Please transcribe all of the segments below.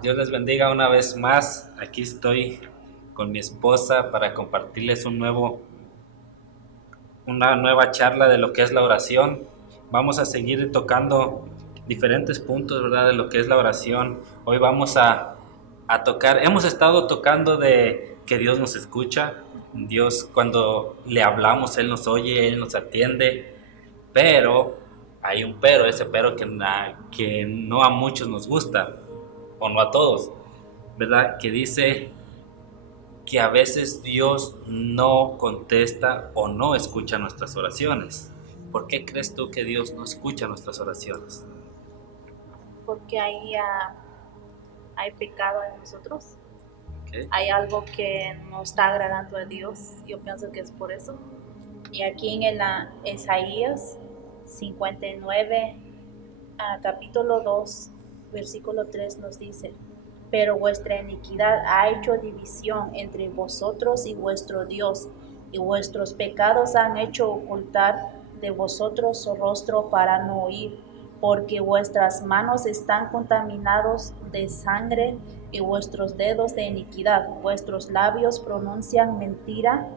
Dios les bendiga una vez más. Aquí estoy con mi esposa para compartirles una nueva charla de lo que es la oración. Vamos a seguir tocando diferentes puntos, ¿verdad?, de lo que es la oración. Hoy vamos a tocar, hemos estado tocando de que Dios nos escucha. Dios, cuando le hablamos, Él nos oye, Él nos atiende, pero hay un pero, ese pero que no a muchos nos gusta, o no a todos, ¿verdad? Que dice que a veces Dios no contesta o no escucha nuestras oraciones. ¿Por qué crees tú que Dios no escucha nuestras oraciones? Porque ahí hay pecado en nosotros. Okay. Hay algo que no está agradando a Dios. Yo pienso que es por eso. Y aquí en Isaías 59, capítulo 2, versículo 3 nos dice: pero vuestra iniquidad ha hecho división entre vosotros y vuestro Dios, y vuestros pecados han hecho ocultar de vosotros su rostro para no oír, porque vuestras manos están contaminados de sangre y vuestros dedos de iniquidad, vuestros labios pronuncian mentira,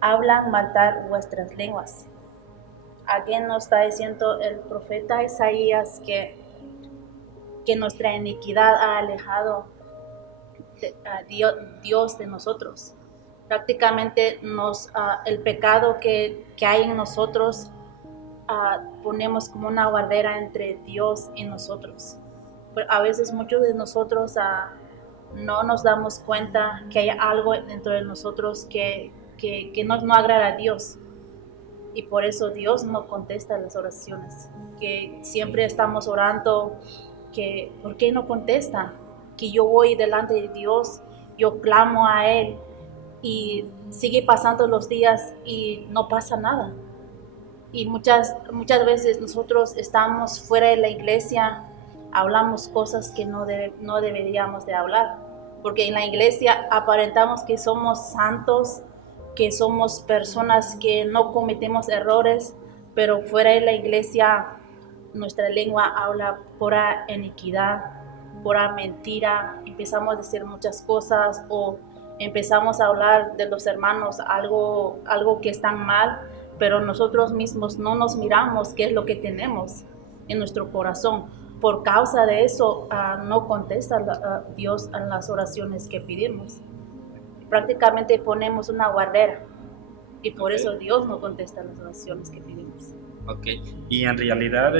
hablan maldad vuestras lenguas. Aquí nos está diciendo el profeta Isaías que nuestra iniquidad ha alejado a Dios de nosotros. Prácticamente el pecado que hay en nosotros ponemos como una barrera entre Dios y nosotros. Pero a veces muchos de nosotros no nos damos cuenta que hay algo dentro de nosotros que no agrada a Dios, y por eso Dios no contesta las oraciones, que siempre estamos orando, que ¿por qué no contesta? Que yo voy delante de Dios, yo clamo a Él y sigue pasando los días y no pasa nada. Y muchas veces nosotros estamos fuera de la iglesia, hablamos cosas que no deberíamos de hablar, porque en la iglesia aparentamos que somos santos, que somos personas que no cometemos errores, pero fuera de la iglesia nuestra lengua habla pura iniquidad, pura mentira. Empezamos a decir muchas cosas o empezamos a hablar de los hermanos algo que están mal, pero nosotros mismos no nos miramos qué es lo que tenemos en nuestro corazón. Por causa de eso no contesta Dios a las oraciones que pedimos. Prácticamente ponemos una barrera y por eso Dios no contesta las oraciones que pedimos. Ok, y en realidad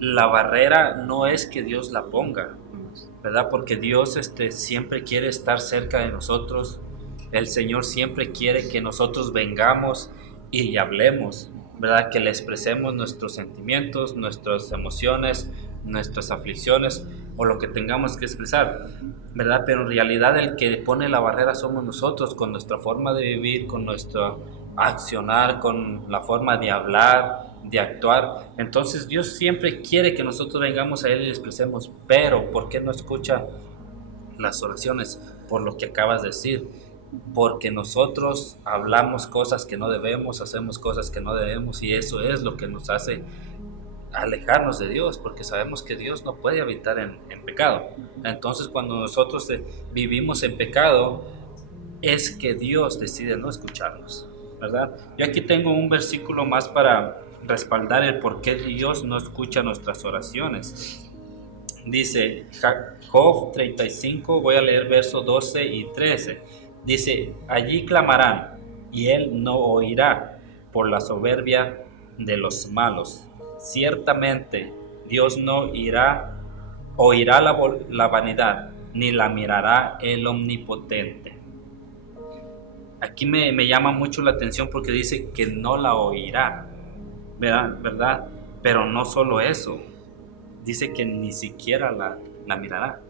la barrera no es que Dios la ponga, ¿verdad? Porque Dios siempre quiere estar cerca de nosotros. El Señor siempre quiere que nosotros vengamos y le hablemos, ¿verdad? Que le expresemos nuestros sentimientos, nuestras emociones, nuestras aflicciones o lo que tengamos que expresar, ¿verdad? Pero en realidad el que pone la barrera somos nosotros, con nuestra forma de vivir, con nuestro accionar, con la forma de hablar, de actuar. Entonces Dios siempre quiere que nosotros vengamos a Él y le expresemos, pero ¿por qué no escucha las oraciones? Por lo que acabas de decir, porque nosotros hablamos cosas que no debemos, hacemos cosas que no debemos, y eso es lo que nos hace alejarnos de Dios, porque sabemos que Dios no puede habitar en pecado. Entonces cuando nosotros vivimos en pecado, es que Dios decide no escucharnos, ¿verdad? Yo aquí tengo un versículo más para respaldar el por qué Dios no escucha nuestras oraciones. Dice Job 35, voy a leer versos 12 y 13. Dice: allí clamarán y Él no oirá por la soberbia de los malos. Ciertamente Dios no oirá la vanidad, ni la mirará el omnipotente. Aquí me llama mucho la atención porque dice que no la oirá, ¿verdad? Pero no solo eso, dice que ni siquiera la mirará,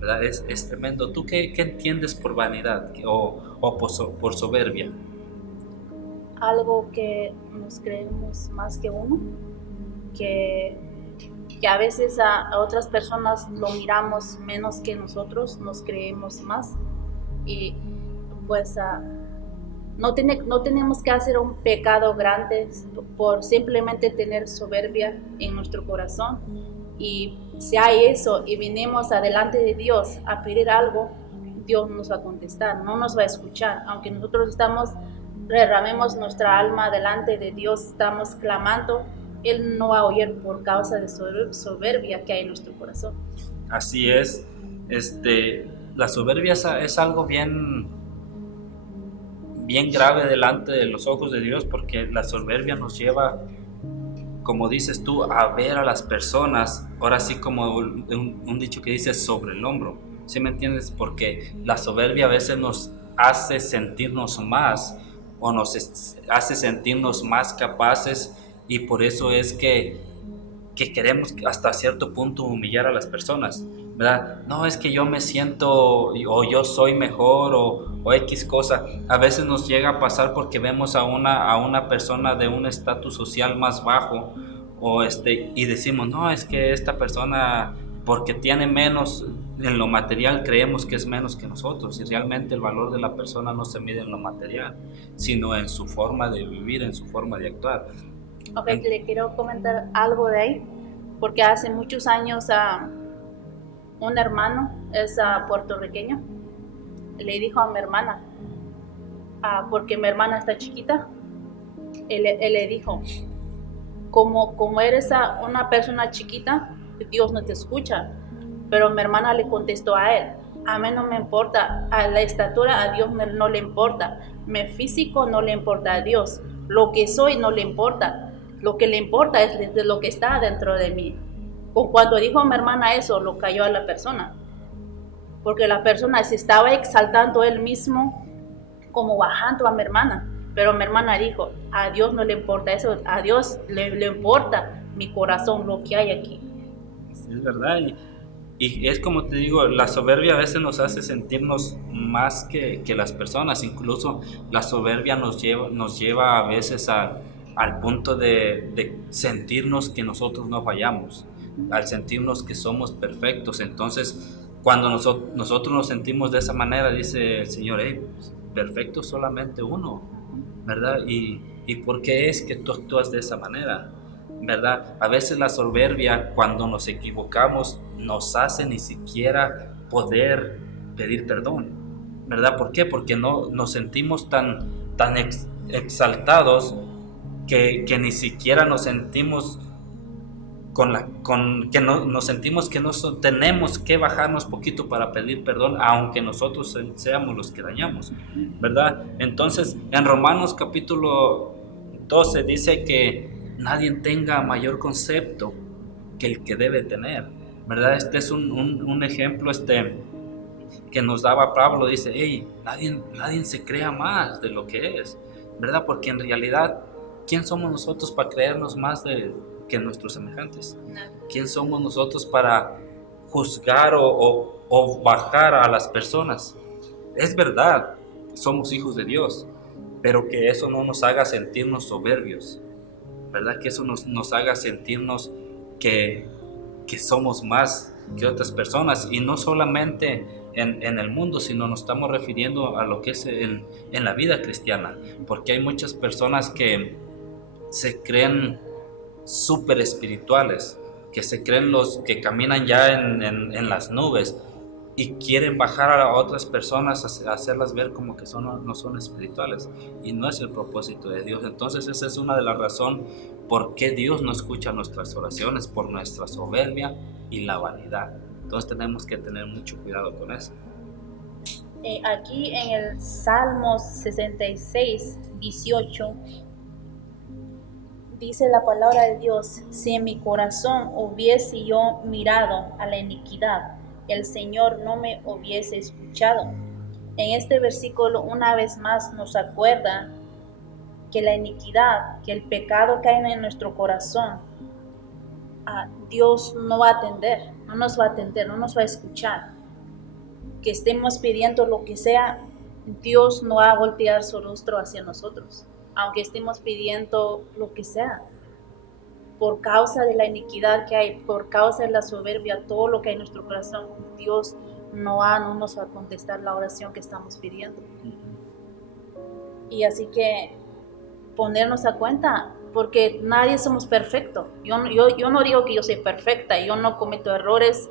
¿verdad? Es tremendo. ¿Tú qué entiendes por vanidad o por soberbia? Algo que nos creemos más que uno, que a veces a otras personas lo miramos menos que nosotros, nos creemos más, y pues No tenemos que hacer un pecado grande por simplemente tener soberbia en nuestro corazón. Y si hay eso y venimos adelante de Dios a pedir algo, Dios nos va a contestar, no nos va a escuchar. Aunque nosotros derramemos nuestra alma delante de Dios, estamos clamando, Él no va a oír por causa de soberbia que hay en nuestro corazón. Así es. La soberbia es algo bien grave delante de los ojos de Dios, porque la soberbia nos lleva, como dices tú, a ver a las personas, ahora sí, como un dicho que dice, sobre el hombro. ¿Sí me entiendes? Porque la soberbia a veces nos hace sentirnos más, o nos hace sentirnos más capaces, y por eso es que queremos hasta cierto punto humillar a las personas, ¿verdad? No, es que yo me siento, o yo soy mejor, o X cosa. A veces nos llega a pasar porque vemos a una persona de un estatus social más bajo, y decimos, no, es que esta persona, porque tiene menos en lo material, creemos que es menos que nosotros, y realmente el valor de la persona no se mide en lo material, sino en su forma de vivir, en su forma de actuar. Ok, le quiero comentar algo de ahí, porque hace muchos años un hermano, es puertorriqueño, le dijo a mi hermana, porque mi hermana está chiquita, él le dijo, como eres una persona chiquita, Dios no te escucha. Pero mi hermana le contestó a él, a mí no me importa, a la estatura a Dios no le importa, mi físico no le importa a Dios, lo que soy no le importa, lo que le importa es de lo que está dentro de mí. Cuando dijo mi hermana eso, lo cayó a la persona, porque la persona se estaba exaltando él mismo, como bajando a mi hermana. Pero mi hermana dijo, a Dios no le importa eso, a Dios le importa mi corazón, lo que hay aquí. Es verdad, y es como te digo, la soberbia a veces nos hace sentirnos más que las personas. Incluso la soberbia nos lleva a veces al punto de sentirnos que nosotros no fallamos, al sentirnos que somos perfectos. Entonces, cuando nosotros nos sentimos de esa manera, dice el Señor, perfecto solamente uno, ¿verdad? ¿Y por qué es que tú actúas de esa manera? ¿Verdad? A veces la soberbia, cuando nos equivocamos, nos hace ni siquiera poder pedir perdón, ¿verdad? ¿Por qué? Porque no nos sentimos tan exaltados que ni siquiera nos sentimos que no, nos sentimos que tenemos que bajarnos poquito para pedir perdón, aunque nosotros seamos los que dañamos, ¿verdad? Entonces, en Romanos capítulo 12 dice que nadie tenga mayor concepto que el que debe tener, ¿verdad? Este es un ejemplo que nos daba Pablo. Dice, nadie se crea más de lo que es, ¿verdad? Porque en realidad, ¿quién somos nosotros para creernos más que nuestros semejantes? ¿Quién somos nosotros para juzgar o bajar a las personas? Es verdad, somos hijos de Dios, pero que eso no nos haga sentirnos soberbios, ¿verdad? Que eso nos haga sentirnos que somos más que otras personas, y no solamente en el mundo, sino nos estamos refiriendo a lo que es en la vida cristiana, porque hay muchas personas que se creen súper espirituales, que se creen los que caminan ya en las nubes, y quieren bajar a otras personas, a hacerlas ver como que no son espirituales, y no es el propósito de Dios. Entonces esa es una de las razones por qué Dios no escucha nuestras oraciones, por nuestra soberbia y la vanidad. Entonces tenemos que tener mucho cuidado con eso. Aquí en el Salmo 66, 18, dice la palabra de Dios, si en mi corazón hubiese yo mirado a la iniquidad, el Señor no me hubiese escuchado. En este versículo una vez más nos acuerda que la iniquidad, que el pecado que hay en nuestro corazón, Dios no va a atender, no nos va a atender, no nos va a escuchar. Que estemos pidiendo lo que sea, Dios no va a voltear su rostro hacia nosotros, aunque estemos pidiendo lo que sea. Por causa de la iniquidad que hay, por causa de la soberbia, todo lo que hay en nuestro corazón, Dios no nos va a contestar la oración que estamos pidiendo. Y así que ponernos a cuenta, porque nadie somos perfectos. Yo no digo que yo soy perfecta, yo no cometo errores,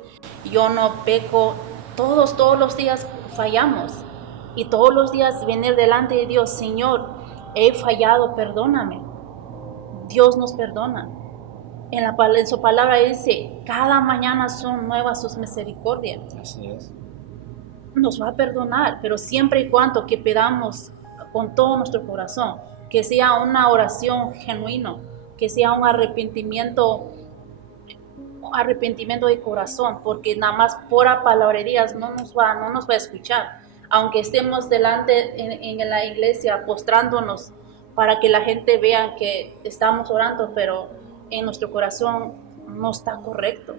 yo no peco. Todos los días fallamos. Y todos los días venir delante de Dios, Señor, he fallado, perdóname. Dios nos perdona. En su palabra dice, cada mañana son nuevas sus misericordias. Así es. Nos va a perdonar, pero siempre y cuando que pedamos con todo nuestro corazón, que sea una oración genuino, que sea un arrepentimiento de corazón, porque nada más por palabrerías no nos va a escuchar. Aunque estemos delante en la iglesia postrándonos para que la gente vea que estamos orando, pero en nuestro corazón no está correcto,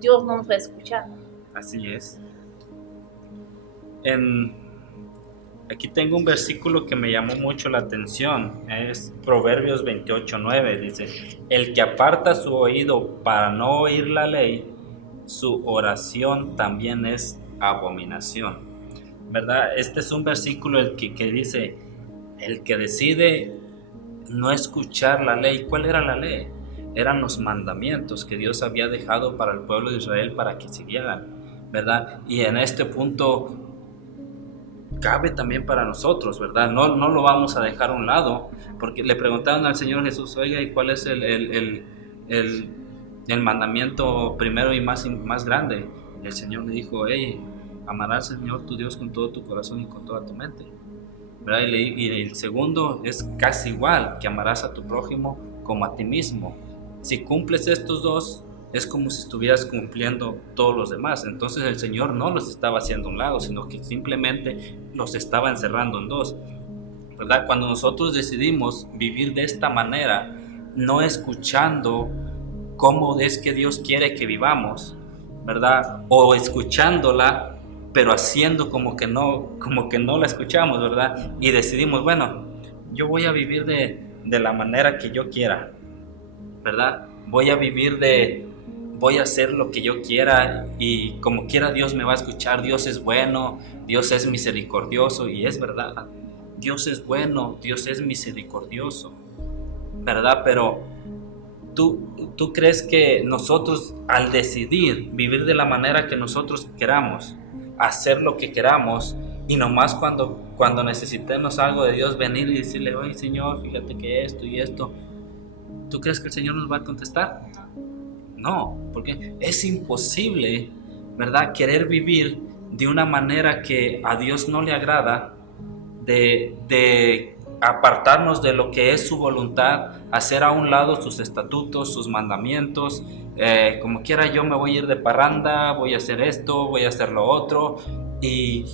Dios no nos va a escuchar. Así es. Aquí tengo un versículo que me llamó mucho la atención, es Proverbios 28:9, dice, el que aparta su oído para no oír la ley, su oración también es abominación, ¿verdad? Este es un versículo el que dice, el que decide no escuchar la ley. ¿Cuál era la ley? Eran los mandamientos que Dios había dejado para el pueblo de Israel para que siguieran, ¿verdad? Y en este punto cabe también para nosotros, ¿verdad? No lo vamos a dejar a un lado, porque le preguntaron al Señor Jesús, oiga, ¿y cuál es el mandamiento primero y más grande? Y el Señor le dijo, hey, amarás al Señor tu Dios con todo tu corazón y con toda tu mente, ¿verdad? Y el segundo es casi igual, que amarás a tu prójimo como a ti mismo. Si cumples estos dos, es como si estuvieras cumpliendo todos los demás. Entonces el Señor no los estaba haciendo a un lado, sino que simplemente los estaba encerrando en dos, ¿verdad? Cuando nosotros decidimos vivir de esta manera, no escuchando cómo es que Dios quiere que vivamos, ¿verdad? O escuchándola, pero haciendo como que no la escuchamos, ¿verdad? Y decidimos, bueno, yo voy a vivir de la manera que yo quiera, ¿verdad? Voy a hacer lo que yo quiera y como quiera Dios me va a escuchar. Dios es bueno, Dios es misericordioso, y es verdad, Dios es bueno, Dios es misericordioso, ¿verdad? Pero ¿tú crees que nosotros, al decidir vivir de la manera que nosotros queramos, hacer lo que queramos, y nomás cuando necesitemos algo de Dios, venir y decirle, oye Señor, fíjate que esto y esto, ¿tú crees que el Señor nos va a contestar? No, porque es imposible, ¿verdad?, querer vivir de una manera que a Dios no le agrada, de apartarnos de lo que es su voluntad, hacer a un lado sus estatutos, sus mandamientos. Como quiera yo me voy a ir de parranda, voy a hacer esto, voy a hacer lo otro, y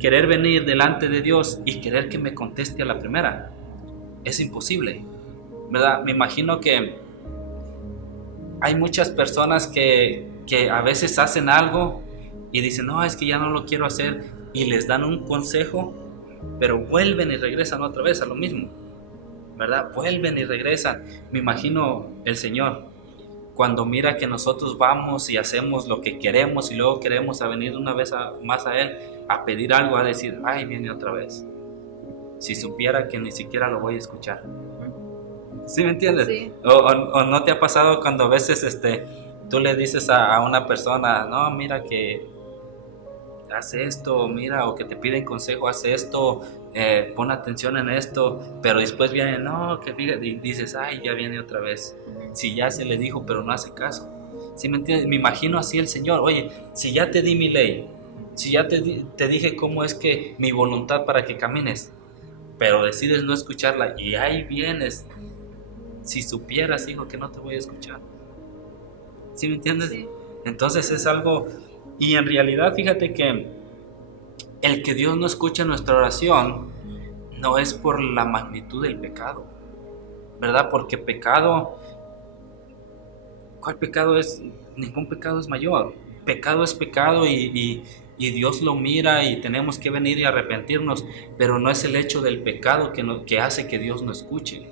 querer venir delante de Dios y querer que me conteste a la primera. Es imposible, ¿verdad? Me imagino que hay muchas personas que a veces hacen algo y dicen, no, es que ya no lo quiero hacer, y les dan un consejo, pero vuelven y regresan otra vez a lo mismo, ¿verdad? Vuelven y regresan. Me imagino el Señor cuando mira que nosotros vamos y hacemos lo que queremos y luego queremos venir una vez más a Él a pedir algo, a decir, ay, viene otra vez. Si supiera que ni siquiera lo voy a escuchar. ¿Sí me entiendes? Sí. O no te ha pasado cuando a veces tú le dices a una persona, no, mira que hace esto, mira, o que te piden consejo, hace esto, pon atención en esto, pero después viene, no, que fíjate, y dices, ay, ya viene otra vez. Si ya se le dijo, pero no hace caso. ¿Sí me entiendes? Me imagino así el Señor, oye, si ya te di mi ley, si ya te dije cómo es que mi voluntad para que camines, pero decides no escucharla y ahí vienes. Si supieras, hijo, que no te voy a escuchar. ¿Sí me entiendes? Sí. Entonces es algo, y en realidad fíjate que el que Dios no escuche nuestra oración no es por la magnitud del pecado, ¿verdad? Porque pecado, ¿cuál pecado es? Ningún pecado es mayor. Pecado es pecado y Dios lo mira y tenemos que venir y arrepentirnos, pero no es el hecho del pecado que hace que Dios no escuche,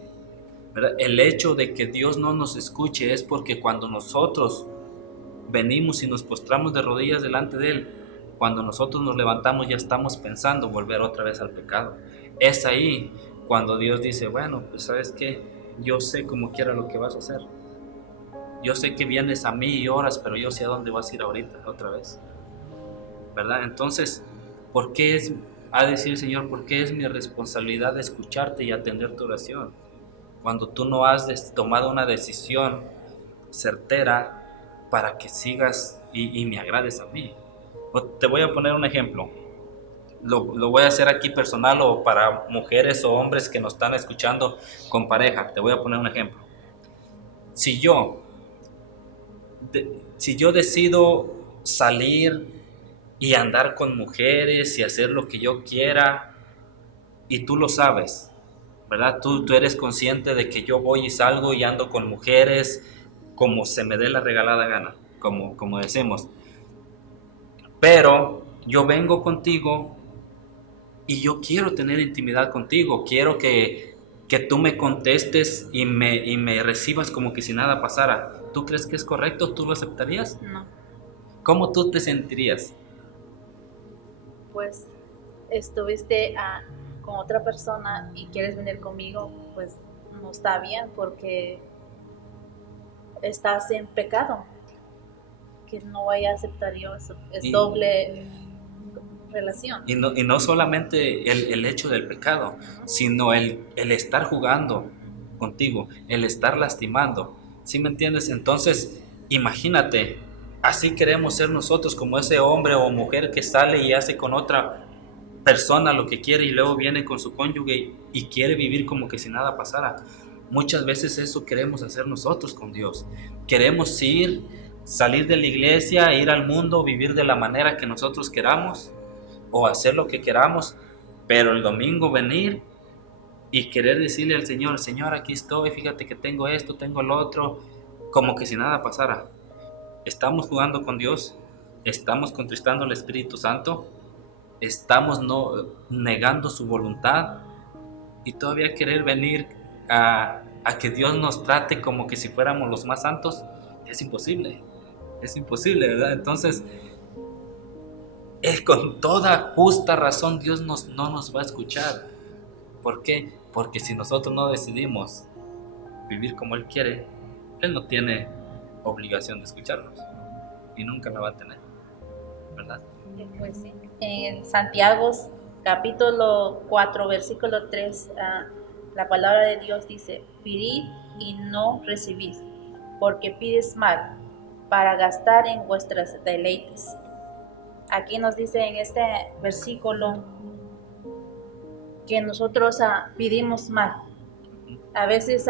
¿verdad? El hecho de que Dios no nos escuche es porque cuando nosotros venimos y nos postramos de rodillas delante de Él, cuando nosotros nos levantamos ya estamos pensando volver otra vez al pecado. es ahí cuando Dios dice, bueno, pues sabes qué, yo sé como quiera lo que vas a hacer. Yo sé que vienes a mí y oras, pero yo sé a dónde vas a ir ahorita, otra vez. ¿Verdad? Entonces, ¿por qué ha de decir el Señor, por qué es mi responsabilidad escucharte y atender tu oración? Cuando tú no has tomado una decisión certera para que sigas y me agrades a mí. Te voy a poner un ejemplo. Lo voy a hacer aquí personal o para mujeres o hombres que nos están escuchando con pareja. Te voy a poner un ejemplo. Si yo, si yo decido salir y andar con mujeres y hacer lo que yo quiera, y tú lo sabes, ¿verdad? Tú eres consciente de que yo voy y salgo y ando con mujeres como se me dé la regalada gana, como decimos. Pero yo vengo contigo y yo quiero tener intimidad contigo, quiero que tú me contestes y me recibas como que si nada pasara. ¿Tú crees que es correcto? ¿Tú lo aceptarías? No, ¿Cómo tú te sentirías? pues estuviste con otra persona y quieres venir conmigo, pues no está bien porque estás en pecado. Que no vaya a aceptar yo eso. Es doble relación. Y no solamente el hecho del pecado, sino el estar jugando contigo, el estar lastimando. ¿Sí me entiendes? Entonces, imagínate, así queremos ser nosotros, como ese hombre o mujer que sale y hace con otra persona lo que quiere y luego viene con su cónyuge y quiere vivir como que si nada pasara. Muchas veces eso queremos hacer nosotros con Dios. Queremos salir de la iglesia, ir al mundo, vivir de la manera que nosotros queramos o hacer lo que queramos, pero el domingo venir y querer decirle al Señor, Señor, aquí estoy, fíjate que tengo esto, tengo lo otro, como que si nada pasara. Estamos jugando con Dios, estamos contristando al Espíritu Santo, estamos negando su voluntad y todavía querer venir a que Dios nos trate como que si fuéramos los más santos, es imposible, ¿verdad? Entonces, con toda justa razón Dios no nos va a escuchar. ¿Por qué? Porque si nosotros no decidimos vivir como Él quiere, Él no tiene obligación de escucharnos y nunca la va a tener, ¿verdad? Pues sí. En Santiago capítulo 4 versículo 3 la palabra de Dios dice: pedid y no recibís, porque pides mal para gastar en vuestras deleites. Aquí nos dice en este versículo que nosotros pedimos mal. A veces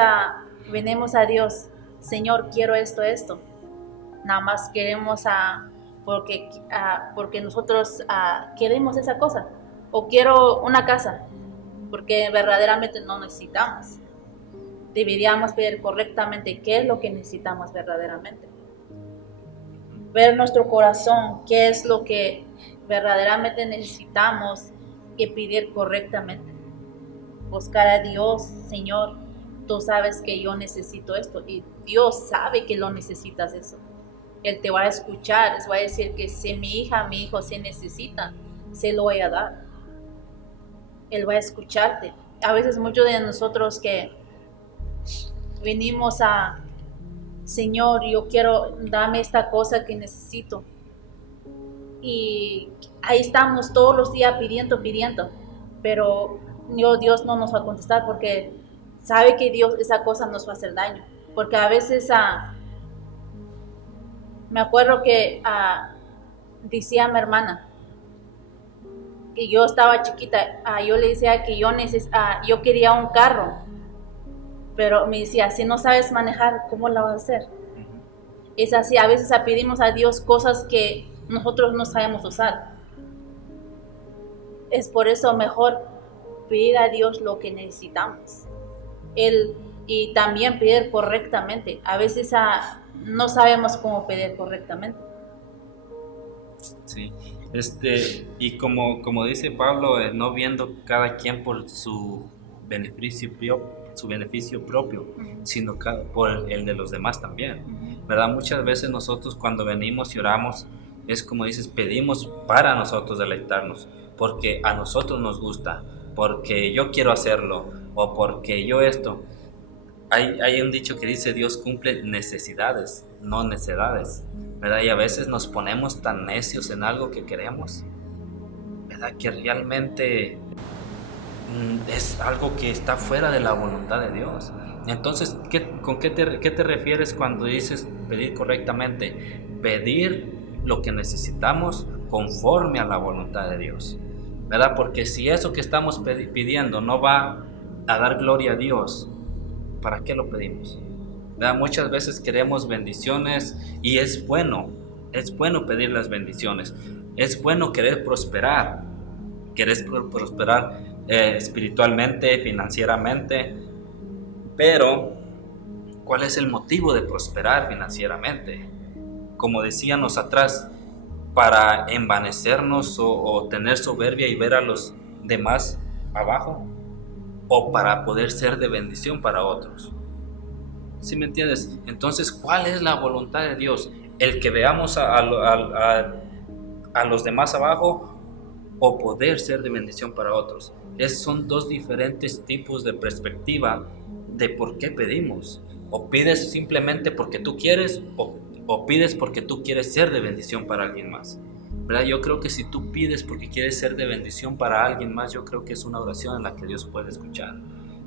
venimos a Dios, Señor, quiero esto. Nada más queremos porque nosotros queremos esa cosa. O quiero una casa, porque verdaderamente no necesitamos. Deberíamos ver correctamente qué es lo que necesitamos verdaderamente. Ver nuestro corazón, qué es lo que verdaderamente necesitamos y pedir correctamente. Buscar a Dios, Señor, tú sabes que yo necesito esto y Dios sabe que lo necesitas eso. Él te va a escuchar, va a decir que si mi hija, mi hijo se necesitan, se lo voy a dar. Él va a escucharte. A veces muchos de nosotros que venimos Señor, yo quiero, dame esta cosa que necesito. Y ahí estamos todos los días pidiendo, pero Dios no nos va a contestar porque sabe que Dios esa cosa nos va a hacer daño. Porque a veces me acuerdo que decía a mi hermana que yo estaba chiquita, yo le decía que yo quería un carro, pero me decía, si no sabes manejar, ¿cómo la vas a hacer? Es así, a veces pedimos a Dios cosas que nosotros no sabemos usar. Es por eso mejor pedir a Dios lo que necesitamos. Y también pedir correctamente. A veces no sabemos cómo pedir correctamente. Sí, y como dice Pablo, no viendo cada quien por su beneficio propio, sino por el de los demás también, ¿verdad? Muchas veces nosotros cuando venimos y oramos, es como dices, pedimos para nosotros deleitarnos, porque a nosotros nos gusta, porque yo quiero hacerlo o porque yo esto. Hay un dicho que dice: Dios cumple necesidades, no necedades, ¿verdad? Y a veces nos ponemos tan necios en algo que queremos, ¿verdad? Que realmente es algo que está fuera de la voluntad de Dios. Entonces, ¿qué te refieres cuando dices pedir correctamente? Pedir lo que necesitamos conforme a la voluntad de Dios, ¿verdad? Porque si eso que estamos pidiendo no va a dar gloria a Dios, ¿para qué lo pedimos? ¿Verdad? Muchas veces queremos bendiciones y es bueno pedir las bendiciones, es bueno querer prosperar, espiritualmente, financieramente, pero ¿cuál es el motivo de prosperar financieramente? Como decíamos atrás, para envanecernos o tener soberbia y ver a los demás abajo, o para poder ser de bendición para otros. ¿Sí me entiendes? Entonces, ¿cuál es la voluntad de Dios? ¿El que veamos a los demás abajo o poder ser de bendición para otros? Son dos diferentes tipos de perspectiva de por qué pedimos. O pides simplemente porque tú quieres o pides porque tú quieres ser de bendición para alguien más, ¿verdad? Yo creo que si tú pides porque quieres ser de bendición para alguien más, yo creo que es una oración en la que Dios puede escuchar.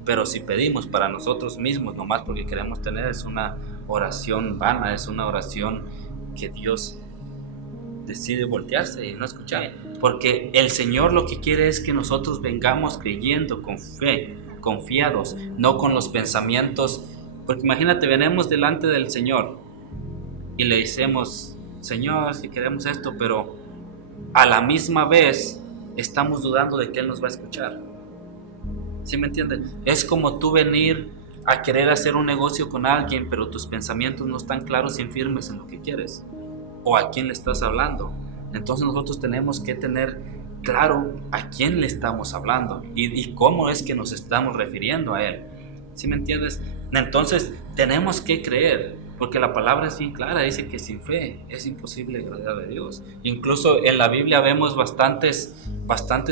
Pero si pedimos para nosotros mismos, nomás porque queremos tener, es una oración vana, es una oración que Dios decide voltearse y no escuchar. Porque el Señor lo que quiere es que nosotros vengamos creyendo con fe, confiados, no con los pensamientos. Porque imagínate, venimos delante del Señor y le decimos: Señor, si queremos esto, pero a la misma vez estamos dudando de que Él nos va a escuchar. ¿Sí me entienden? Es como tú venir a querer hacer un negocio con alguien, pero tus pensamientos no están claros y firmes en lo que quieres o a quién le estás hablando. Entonces nosotros tenemos que tener claro a quién le estamos hablando y cómo es que nos estamos refiriendo a Él. ¿Sí me entiendes? Entonces tenemos que creer, porque la palabra es bien clara, dice que sin fe es imposible agradar a Dios. Incluso en la Biblia vemos bastantes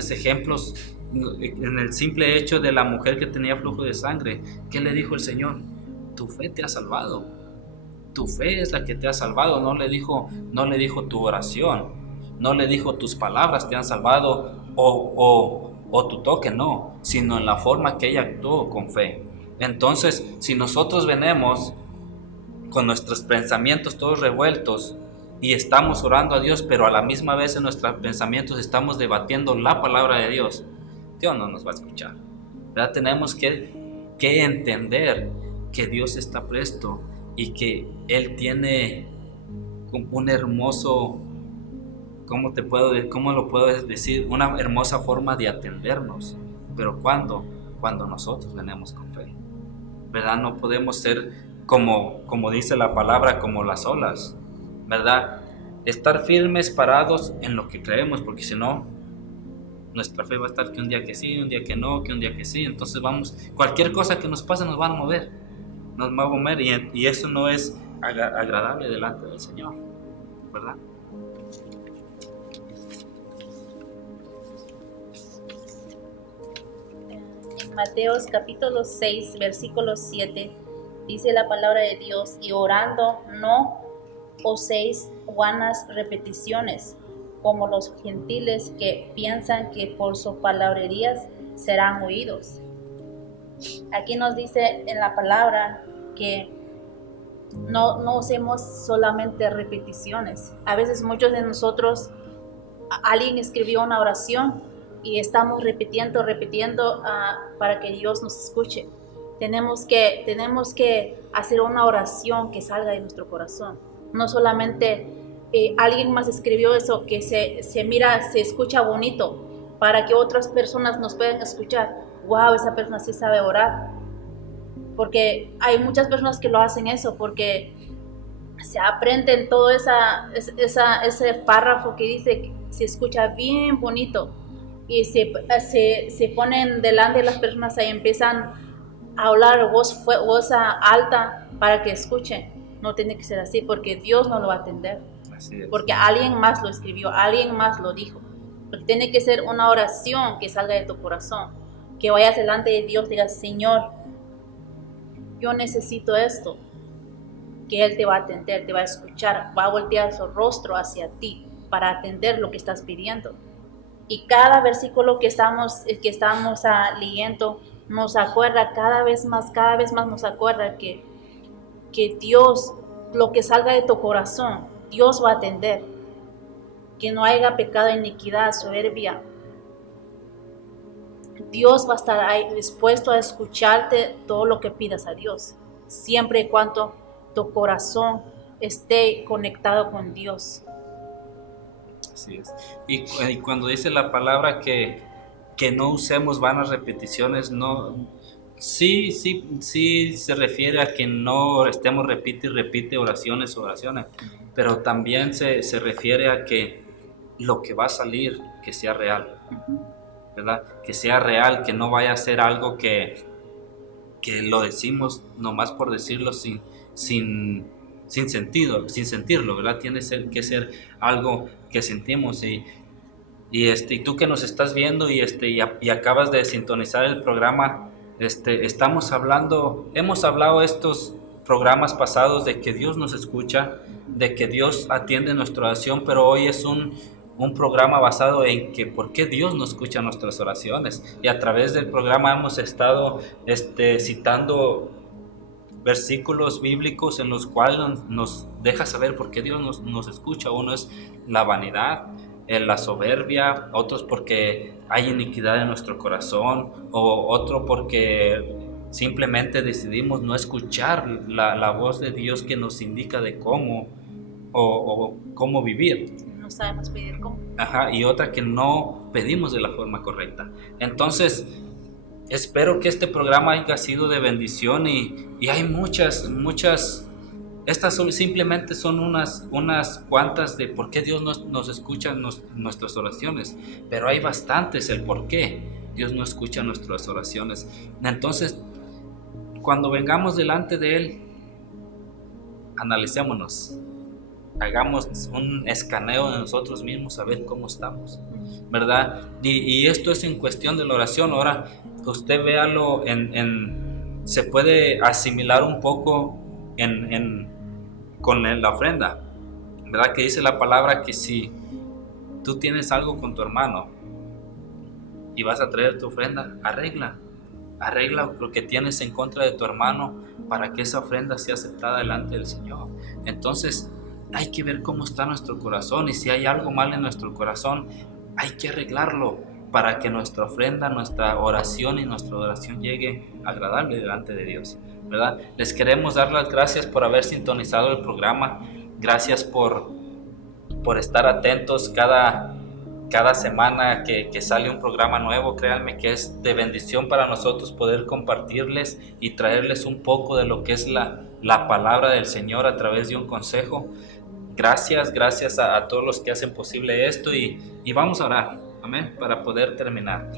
ejemplos. En el simple hecho de la mujer que tenía flujo de sangre, ¿qué le dijo el Señor? Tu fe te ha salvado. Tu fe es la que te ha salvado. No le dijo tu oración, no le dijo tus palabras te han salvado o tu toque, no, sino en la forma que ella actuó con fe. Entonces, si nosotros venimos con nuestros pensamientos todos revueltos y estamos orando a Dios, pero a la misma vez en nuestros pensamientos estamos debatiendo la palabra de Dios, Dios no nos va a escuchar, ¿verdad? Tenemos que entender que Dios está presto y que Él tiene un hermoso, ¿cómo lo puedo decir? Una hermosa forma de atendernos. Pero ¿cuándo? Cuando nosotros venimos con fe, ¿verdad? No podemos ser como dice la palabra, como las olas, ¿verdad? Estar firmes, parados en lo que creemos, porque si no, nuestra fe va a estar que un día que sí, un día que no, que un día que sí. Entonces cualquier cosa que nos pase nos va a mover y eso no es agradable delante del Señor, ¿verdad? En Mateos capítulo 6, versículo 7, dice la palabra de Dios: y orando no uséis vanas repeticiones, como los gentiles que piensan que por sus palabrerías serán oídos. Aquí nos dice en la palabra que no usemos solamente repeticiones. A veces muchos de nosotros, alguien escribió una oración y estamos repitiendo para que Dios nos escuche. Tenemos que hacer una oración que salga de nuestro corazón. No solamente alguien más escribió eso, que se escucha bonito para que otras personas nos puedan escuchar. Wow, esa persona sí sabe orar. Porque hay muchas personas que lo hacen eso, porque se aprenden todo ese párrafo que dice, que se escucha bien bonito, y se ponen delante de las personas y empiezan a hablar voz alta para que escuchen. No tiene que ser así, porque Dios no lo va a atender. Así es. Porque alguien más lo escribió, alguien más lo dijo. Porque tiene que ser una oración que salga de tu corazón. que vayas delante de Dios, digas, Señor, yo necesito esto, que Él te va a atender, te va a escuchar, va a voltear su rostro hacia ti para atender lo que estás pidiendo. Y cada versículo que estamos leyendo nos acuerda cada vez más nos acuerda que Dios, lo que salga de tu corazón, Dios va a atender. Que no haya pecado, iniquidad, soberbia. Dios va a estar ahí dispuesto a escucharte todo lo que pidas a Dios, siempre y cuando tu corazón esté conectado con Dios. Así es. Y cuando dice la palabra que no usemos vanas repeticiones, no, sí se refiere a que no estemos repite y repite oraciones, pero también se refiere a que lo que va a salir, que sea real, ¿verdad? Que sea real, que no vaya a ser algo que lo decimos nomás por decirlo sin sentido, sin sentirlo, ¿verdad? Tiene que ser algo que sentimos. Y tú que nos estás viendo y acabas de sintonizar el programa, hemos hablado estos programas pasados de que Dios nos escucha, de que Dios atiende nuestra oración, pero hoy es un programa basado en que por qué Dios no escucha nuestras oraciones. Y a través del programa hemos estado citando versículos bíblicos en los cuales nos deja saber por qué Dios nos escucha. Uno es la vanidad, la soberbia, otros porque hay iniquidad en nuestro corazón, o otro porque simplemente decidimos no escuchar la voz de Dios que nos indica de cómo o cómo vivir. No sabemos pedir cómo. Y otra que no pedimos de la forma correcta. Entonces, espero que este programa haya sido de bendición y hay muchas. Estas simplemente son unas cuantas de por qué Dios nos escucha nuestras oraciones, pero hay bastantes el por qué Dios no escucha nuestras oraciones. Entonces, cuando vengamos delante de Él, analicémonos, hagamos un escaneo de nosotros mismos a ver cómo estamos, ¿verdad? Y esto es en cuestión de la oración. Ahora, usted véalo se puede asimilar un poco con la ofrenda, ¿verdad? Que dice la palabra que si tú tienes algo con tu hermano y vas a traer tu ofrenda, arregla lo que tienes en contra de tu hermano para que esa ofrenda sea aceptada delante del Señor. Entonces hay que ver cómo está nuestro corazón, y si hay algo mal en nuestro corazón hay que arreglarlo para que nuestra ofrenda, nuestra oración y nuestra adoración llegue agradable delante de Dios, ¿verdad? Les queremos dar las gracias por haber sintonizado el programa. Gracias por estar atentos cada semana que sale un programa nuevo. Créanme que es de bendición para nosotros poder compartirles y traerles un poco de lo que es la palabra del Señor a través de un consejo. Gracias a todos los que hacen posible esto y vamos a orar, amén, para poder terminar.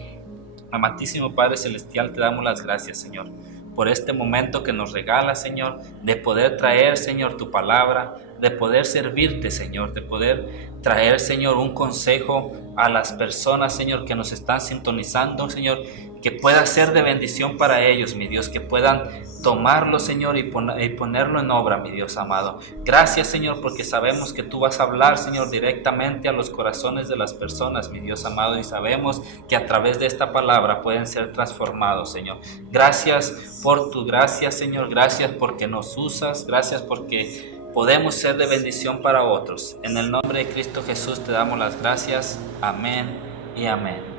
Amantísimo Padre Celestial, te damos las gracias, Señor, por este momento que nos regalas, Señor, de poder traer, Señor, tu palabra, de poder servirte, Señor, de poder traer, Señor, un consejo a las personas, Señor, que nos están sintonizando, Señor, que pueda ser de bendición para ellos, mi Dios, que puedan tomarlo, Señor, y ponerlo en obra, mi Dios amado. Gracias, Señor, porque sabemos que tú vas a hablar, Señor, directamente a los corazones de las personas, mi Dios amado, y sabemos que a través de esta palabra pueden ser transformados, Señor. Gracias por tu gracia, Señor, gracias porque nos usas, gracias porque podemos ser de bendición para otros. En el nombre de Cristo Jesús te damos las gracias. Amén y amén.